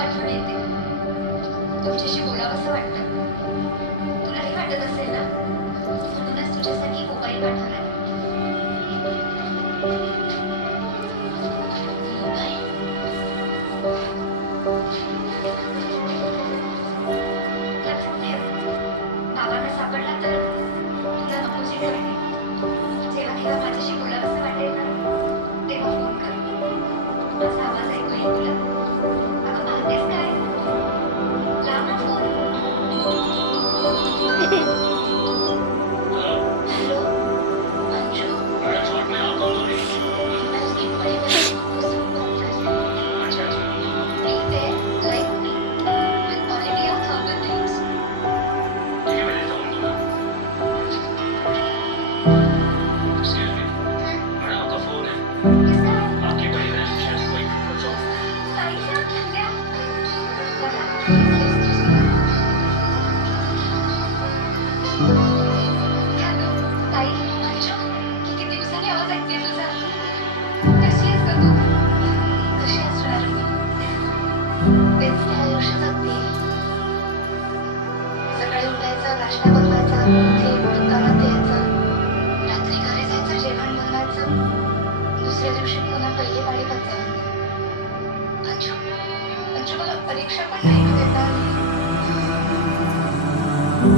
आठवण येते. तुमच्याशी बोलावंसं वाटतं. तुलाही वाटत असेल ना? म्हणूनच तुझ्यासाठी मोबाईल पाठवलाय. मोबाईल? लक्षात ठेव. बाबांना सापडला तर तुला नकोशीच वाटेल. जेव्हा केव्हा माझ्याशी बोलावंसं वाटेल ना, तेव्हा फोन कर. माझा आवाज ऐकू येईल तुला? अगं पाहतेस काय? लाव ना phone. Hello Anju. Be there like me with Olivia Herbal Names. किसका है? ताई से आप मिल गया? लगा excuse me. हॅलो ताई. अंजू, किती दिवसांनी आवाज ऐकते तुझा. कशी आहेस ग तू? कशी आहेस रारू? तेच ते आयुष्य जगते. सकाळी उठायचं, नाश्ता बनवायचा, थेट दुकानात यायचं, रात्री घरी जायचं, जेवण बनवायचं, दुसऱ्या दिवशी पुन्हा पहिली पाळी बसायचं. अंजू, अंजू मला परीक्षा पण नाही का देता आली.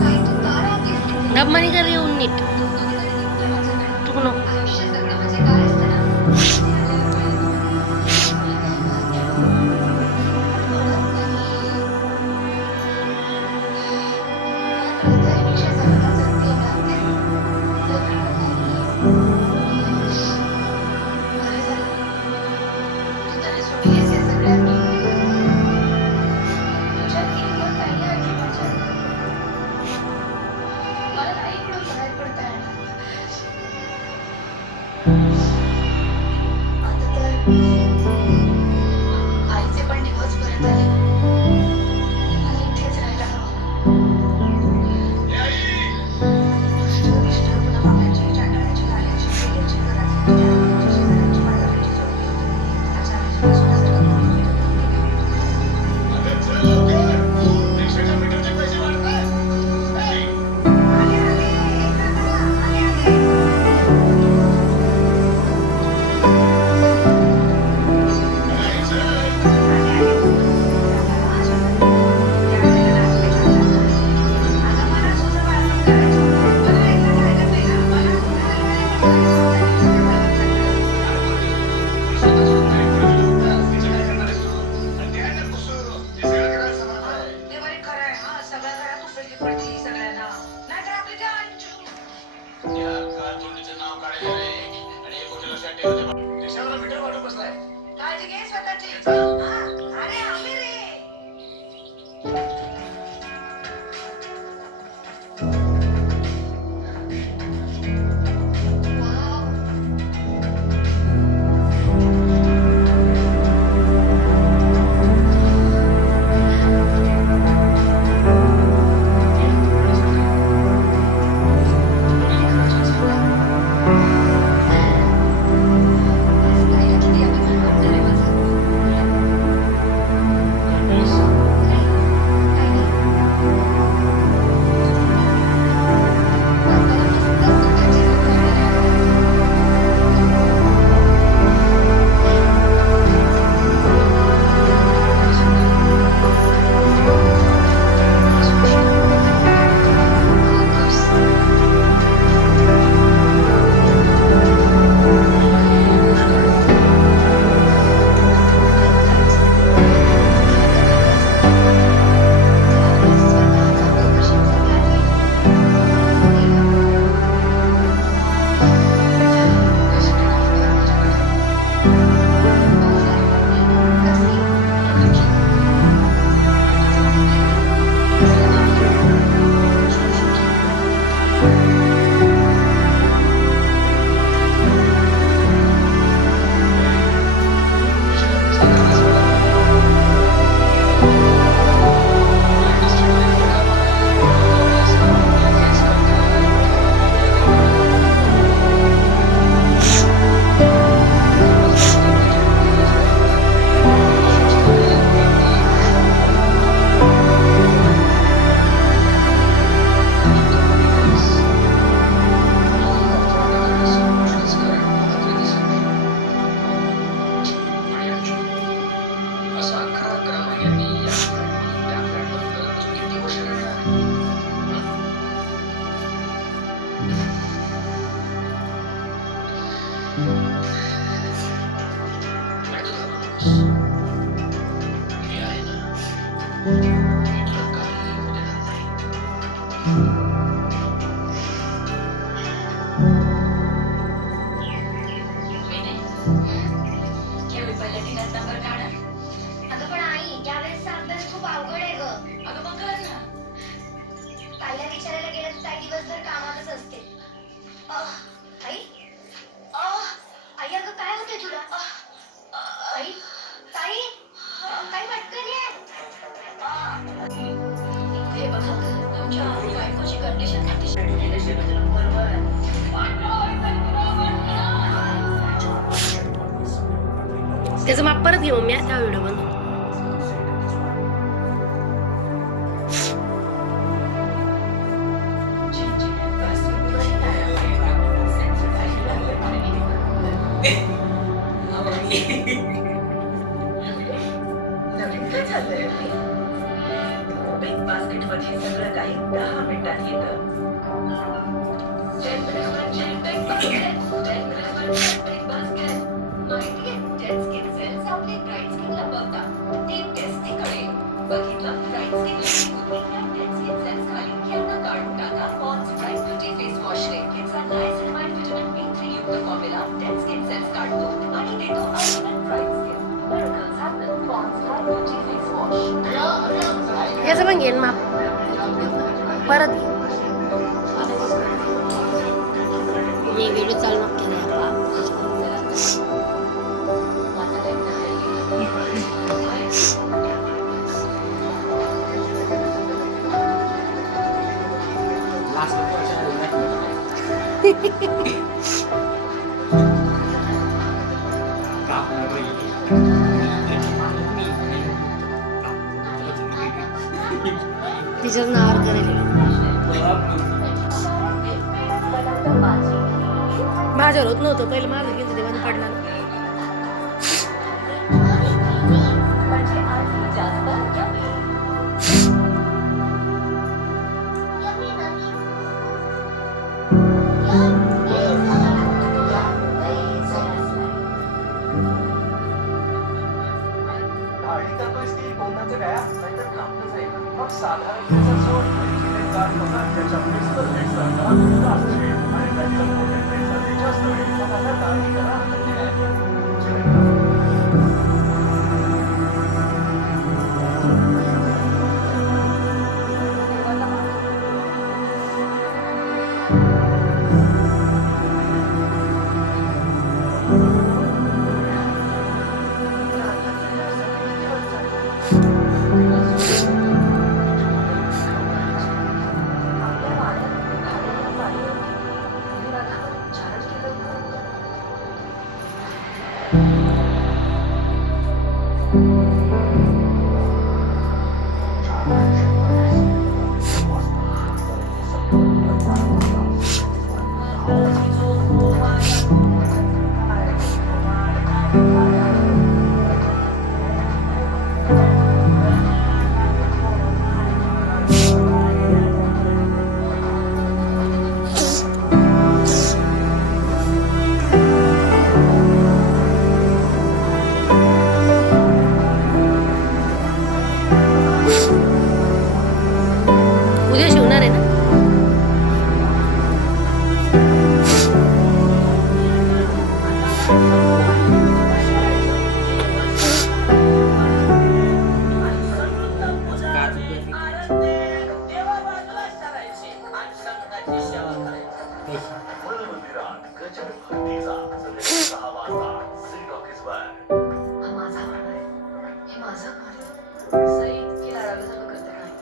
ताई तू का राहतेस तिथे? गप्पानी कर येऊन नीट तू कोणीतरी निघते माझ्याकडे. चुक नको. आयुष्य जगणं म्हणजे काय असतं ना? मला नाही इकडून बाहेर पडता येणार. बघा तुमच्या बायकोची कंडिशन त्याचं माप परत घेऊ मी त्या व्हिडिओ बनवून. बिग बास्केट मध्ये सगळं काही 10 मिनिटात येतं. 10 minutes म्हणजे बिग बास्केट. 10 minutes म्हणजे बिग बास्केट. माहितीये डेड स्किन सेल्स आपली ब्राईट स्किनला बघतात ते टेस्टीकडे बघितलं ब्राईट स्किन होती या डेड स्किन सेल्स खाली यांना काढून टाका पॉन्स ब्राईट ब्युटी फेस वॉशने याचा नायसिनामाइड व्हिटॅमिन B3 युक्त फॉर्म्युला डेड स्किन सेल्स काढतो आणि देतो ultimate bright skin. Miracles happen. Pond's Bright Beauty Face Wash. याचं पण घेईन माप परत घे. मी व्हिडिओ चालू केला तिच्याच नावावर करायला माझ्यावर होत नव्हतं पहिले माझं गेलं ते बंद पडला ना. म्हणजे आधी जास्त गाडी करतोयस की कोणाचं काय नाहीतर थांबतच आहे मग साधारण त्याचा सोड गाडी बघा त्याच्या पिस्तल पेक्षा जरा जास्त वेळ आणि त्याच्या मोठ्या पेक्षा जास्त वेळ मग आता गाडी करा म्हणजे काय उद्या शिवणार आहे ना. हा माझा मान आहे हे माझं मान आहे सई इतकी लाडाला करते नाही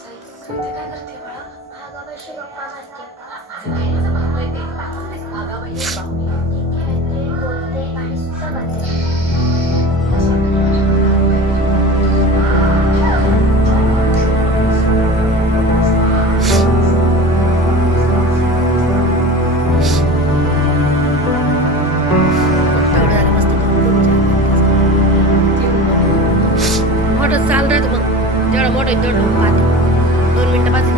सई कळते काय करते बाळा भागाबाईशी गप्पा मारते माझं भाऊ आहे ते भागाबाईची बाहुली खेळते बोलते आणि सुद्धा करते मोठं चाल राहतं मग जेवढा मोठं आहे तेवढं पाहते 2 मिनिटं पाहते.